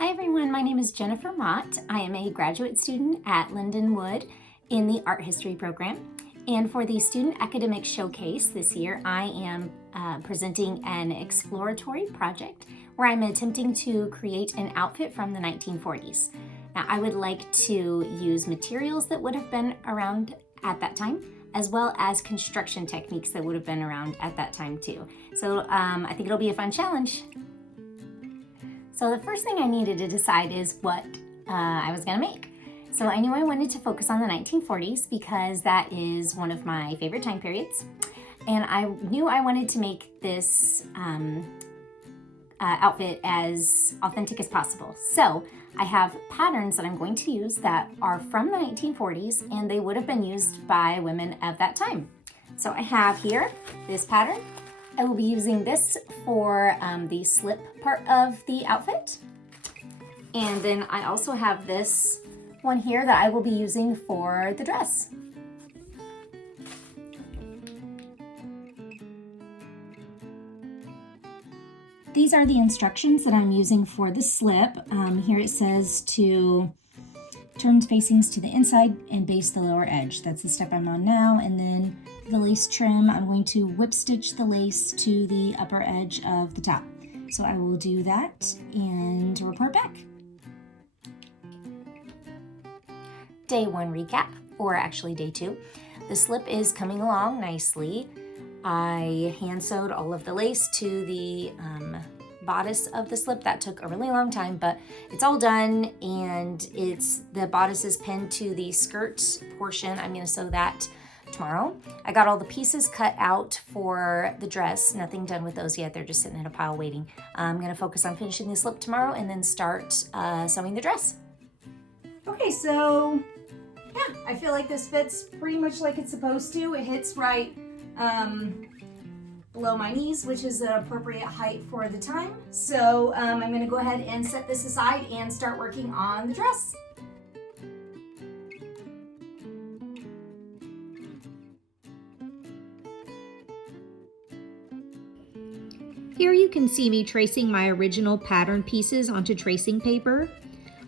Hi everyone, my name is Jennifer Mott. I am a graduate student at Lindenwood in the Art History program. And for the Student Academic Showcase this year, I am presenting an exploratory project where I'm attempting to create an outfit from the 1940s. Now, I would like to use materials that would have been around at that time, as well as construction techniques that would have been around at that time too. So I think it'll be a fun challenge. So the first thing I needed to decide is what I was gonna make. So I knew I wanted to focus on the 1940s because that is one of my favorite time periods. And I knew I wanted to make this outfit as authentic as possible. So I have patterns that I'm going to use that are from the 1940s and they would have been used by women of that time. So I have here this pattern. I will be using this for the slip part of the outfit. And then I also have this one here that I will be using for the dress. These are the instructions that I'm using for the slip. Here it says to turn facings to the inside and baste the lower edge. That's the step I'm on now. And then the lace trim, I'm going to whip stitch the lace to the upper edge of the top. So I will do that and report back. Day one recap, or actually day two. The slip is coming along nicely. I hand sewed all of the lace to the bodice of the slip. That took a really long time, but it's all done, and the bodice is pinned to the skirt portion. I'm gonna sew that tomorrow. I got all the pieces cut out for the dress. Nothing done with those yet. They're just sitting in a pile waiting. I'm gonna focus on finishing the slip tomorrow and then start sewing the dress. Okay, so yeah, I feel like this fits pretty much like it's supposed to. It hits right below my knees, which is the appropriate height for the time. So I'm gonna go ahead and set this aside and start working on the dress. Here you can see me tracing my original pattern pieces onto tracing paper.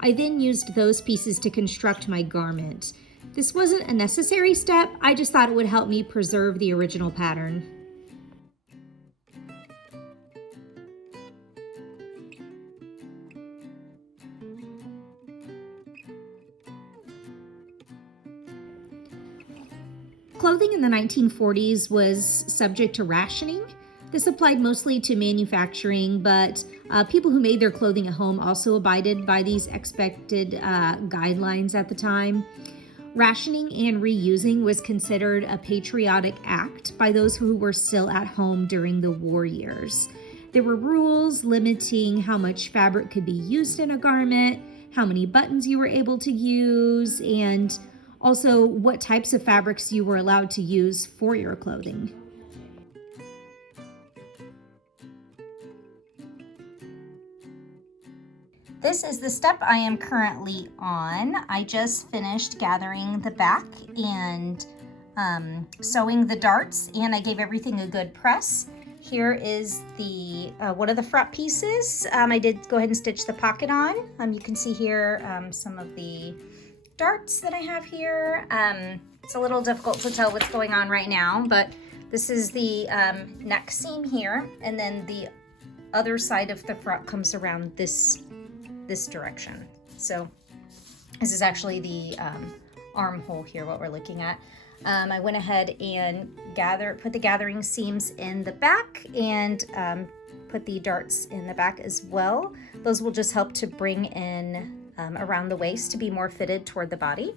I then used those pieces to construct my garment. This wasn't a necessary step, I just thought it would help me preserve the original pattern. Clothing in the 1940s was subject to rationing. This applied mostly to manufacturing, but people who made their clothing at home also abided by these expected guidelines at the time. Rationing and reusing was considered a patriotic act by those who were still at home during the war years. There were rules limiting how much fabric could be used in a garment, how many buttons you were able to use, and also what types of fabrics you were allowed to use for your clothing. This is the step I am currently on. I just finished gathering the back and sewing the darts, and I gave everything a good press. Here is the one of the front pieces. I did go ahead and stitch the pocket on. You can see here some of the darts that I have here. It's a little difficult to tell what's going on right now, but this is the neck seam here, and then the other side of the front comes around this direction. So this is actually the armhole here, what we're looking at. I went ahead and put the gathering seams in the back and put the darts in the back as well. Those will just help to bring in around the waist to be more fitted toward the body.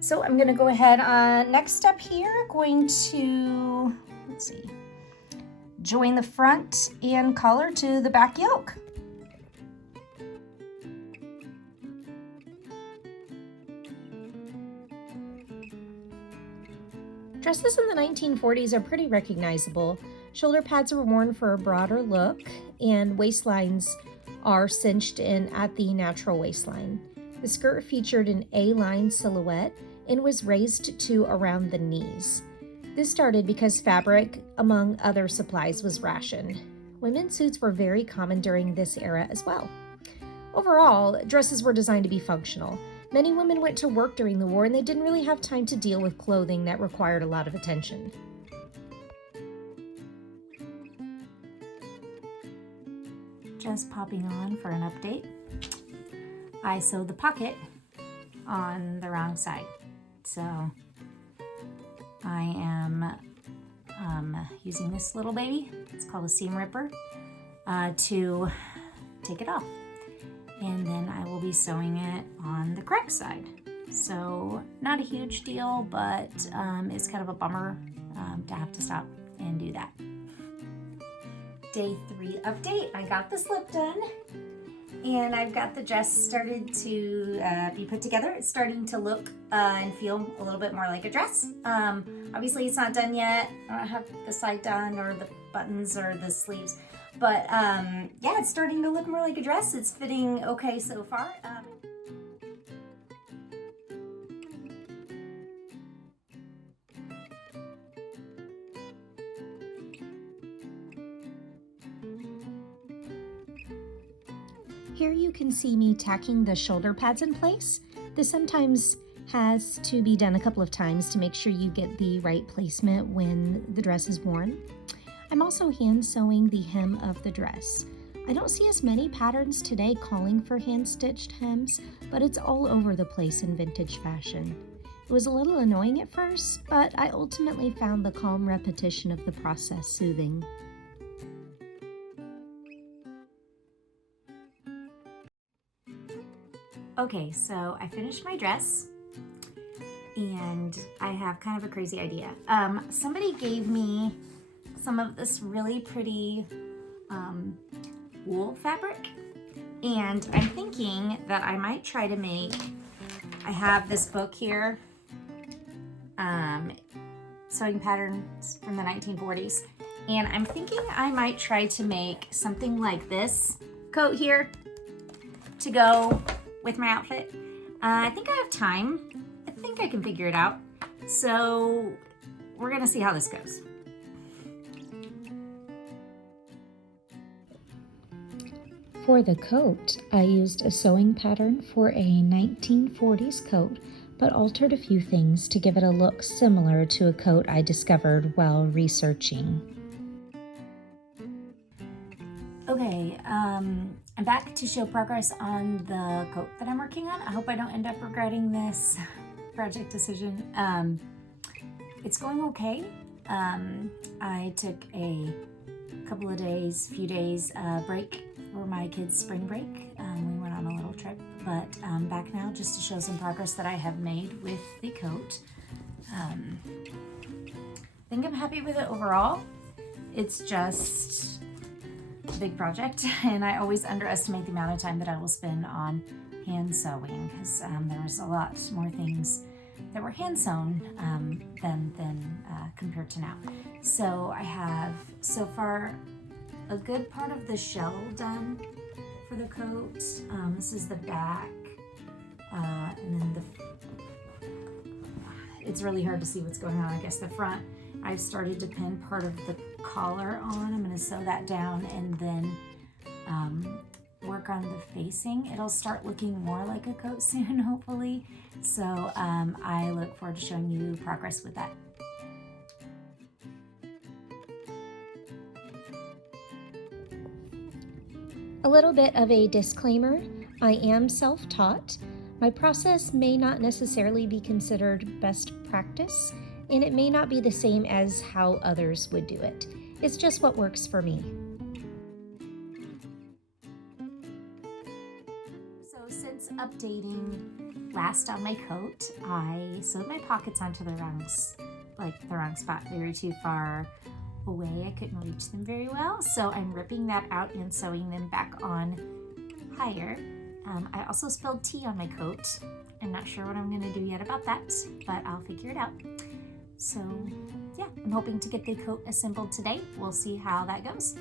So I'm gonna go ahead, next step here, going to, let's see, join the front and collar to the back yoke. Dresses in the 1940s are pretty recognizable. Shoulder pads were worn for a broader look, and waistlines are cinched in at the natural waistline. The skirt featured an A-line silhouette and was raised to around the knees. This started because fabric, among other supplies, was rationed. Women's suits were very common during this era as well. Overall, dresses were designed to be functional. Many women went to work during the war and they didn't really have time to deal with clothing that required a lot of attention. Just popping on for an update. I sewed the pocket on the wrong side. So I am using this little baby, it's called a seam ripper, to take it off. And then I will be sewing it on the correct side. So not a huge deal, but it's kind of a bummer to have to stop and do that. Day 3 update. I got the slip done and I've got the dress started to be put together. It's starting to look and feel a little bit more like a dress. Obviously it's not done yet. I don't have the side done or the buttons or the sleeves, but yeah, it's starting to look more like a dress. It's fitting okay so far. Here you can see me tacking the shoulder pads in place. This sometimes has to be done a couple of times to make sure you get the right placement when the dress is worn. I'm also hand sewing the hem of the dress. I don't see as many patterns today calling for hand-stitched hems, but it's all over the place in vintage fashion. It was a little annoying at first, but I ultimately found the calm repetition of the process soothing. Okay, so I finished my dress and I have kind of a crazy idea. Somebody gave me some of this really pretty wool fabric, and I'm thinking that I might try to make, I have this book here, Sewing Patterns from the 1940s, and I'm thinking I might try to make something like this coat here to go with my outfit. I think I have time. I think I can figure it out. So we're gonna see how this goes. For the coat, I used a sewing pattern for a 1940s coat, but altered a few things to give it a look similar to a coat I discovered while researching. Okay, I'm back to show progress on the coat that I'm working on. I hope I don't end up regretting this project decision. It's going okay. I took a couple of days, few days break for my kids' spring break. We went on a little trip, but I'm back now just to show some progress that I have made with the coat. I think I'm happy with it overall. It's just a big project, and I always underestimate the amount of time that I will spend on hand sewing, because there was a lot more things that were hand sewn than compared to now. So I have so far a good part of the shell done for the coat. This is the back, and then it's really hard to see what's going on. I guess the front, I've started to pin part of the collar on. I'm going to sew that down and then work on the facing. It'll start looking more like a coat soon, hopefully. So I look forward to showing you progress with that. A little bit of a disclaimer, I am self-taught. My process may not necessarily be considered best practice, and it may not be the same as how others would do it. It's just what works for me. So since updating last on my coat, I sewed my pockets onto the wrong spot. They were too far away. I couldn't reach them very well. So I'm ripping that out and sewing them back on higher. I also spilled tea on my coat. I'm not sure what I'm going to do yet about that, but I'll figure it out. So yeah, I'm hoping to get the coat assembled today. We'll see how that goes.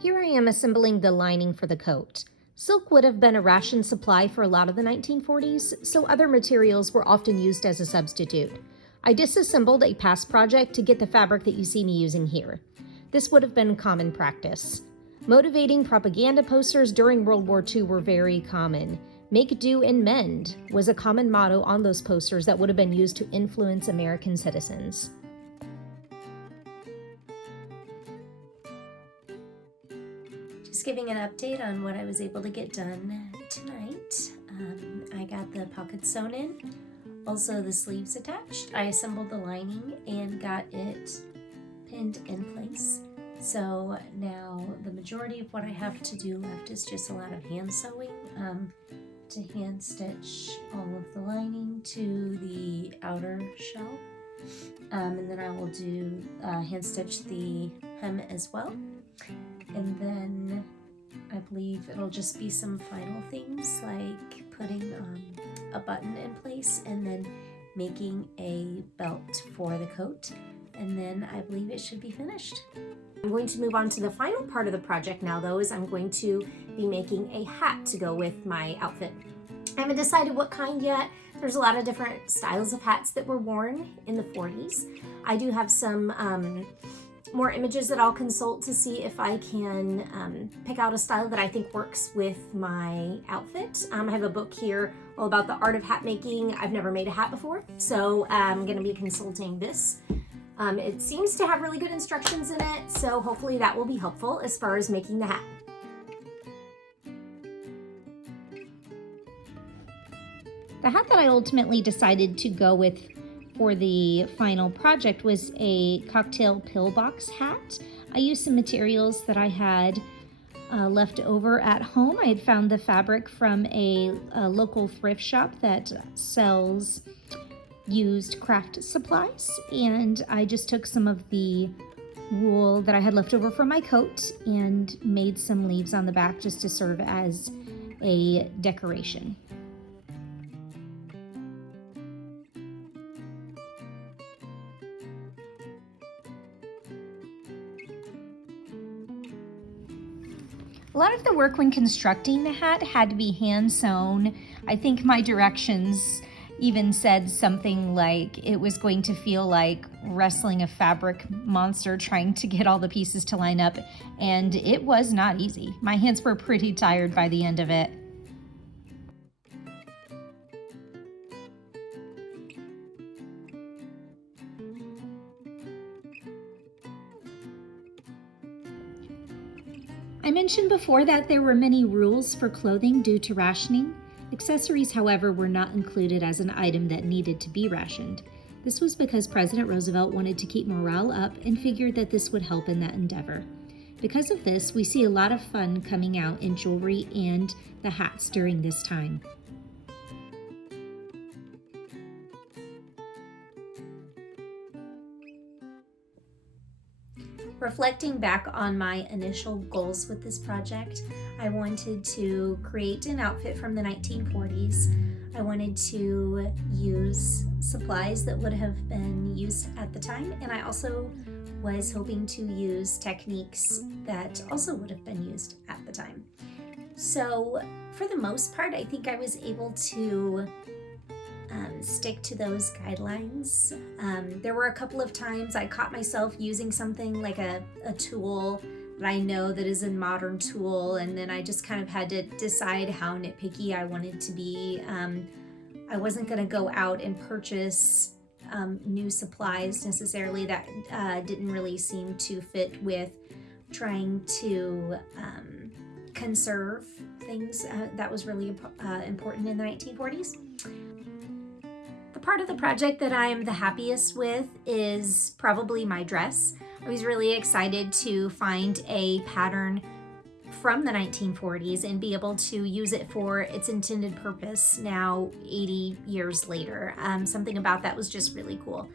Here I am assembling the lining for the coat. Silk would have been a ration supply for a lot of the 1940s, so other materials were often used as a substitute. I disassembled a past project to get the fabric that you see me using here. This would have been common practice. Motivating propaganda posters during World War II were very common. Make do and mend was a common motto on those posters that would have been used to influence American citizens. Just giving an update on what I was able to get done tonight. I got the pockets sewn in, also the sleeves attached. I assembled the lining and got it pinned in place. So now the majority of what I have to do left is just a lot of hand sewing to hand stitch all of the lining to the outer shell. And then I will do hand stitch the hem as well. And then I believe it'll just be some final things like putting a button in place and then making a belt for the coat. And then I believe it should be finished. I'm going to move on to the final part of the project now though, is I'm going to be making a hat to go with my outfit. I haven't decided what kind yet. There's a lot of different styles of hats that were worn in the 40s. I do have some more images that I'll consult to see if I can pick out a style that I think works with my outfit. I have a book here all about the art of hat making. I've never made a hat before, so I'm going to be consulting this. It seems to have really good instructions in it, so hopefully that will be helpful as far as making the hat. The hat that I ultimately decided to go with for the final project was a cocktail pillbox hat. I used some materials that I had left over at home. I had found the fabric from a local thrift shop that sells used craft supplies, and I just took some of the wool that I had left over from my coat and made some leaves on the back just to serve as a decoration. A lot of the work when constructing the hat had to be hand sewn. I think my directions even said something like it was going to feel like wrestling a fabric monster trying to get all the pieces to line up, and it was not easy. My hands were pretty tired by the end of it. I mentioned before that there were many rules for clothing due to rationing. Accessories, however, were not included as an item that needed to be rationed. This was because President Roosevelt wanted to keep morale up and figured that this would help in that endeavor. Because of this, we see a lot of fun coming out in jewelry and the hats during this time. Reflecting back on my initial goals with this project, I wanted to create an outfit from the 1940s. I wanted to use supplies that would have been used at the time, and I also was hoping to use techniques that also would have been used at the time. So for the most part, I think I was able to stick to those guidelines. There were a couple of times I caught myself using something like a tool that I know that is a modern tool, and then I just kind of had to decide how nitpicky I wanted to be. I wasn't going to go out and purchase new supplies necessarily that didn't really seem to fit with trying to conserve things that was really important in the 1940s. The part of the project that I am the happiest with is probably my dress. I was really excited to find a pattern from the 1940s and be able to use it for its intended purpose now 80 years later. Something about that was just really cool.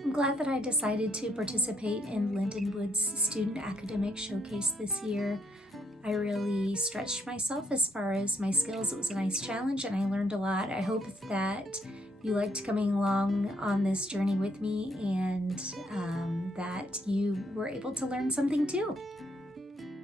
I'm glad that I decided to participate in Lindenwood's Student Academic Showcase this year. I really stretched myself as far as my skills. It was a nice challenge and I learned a lot. I hope that you liked coming along on this journey with me and that you were able to learn something too.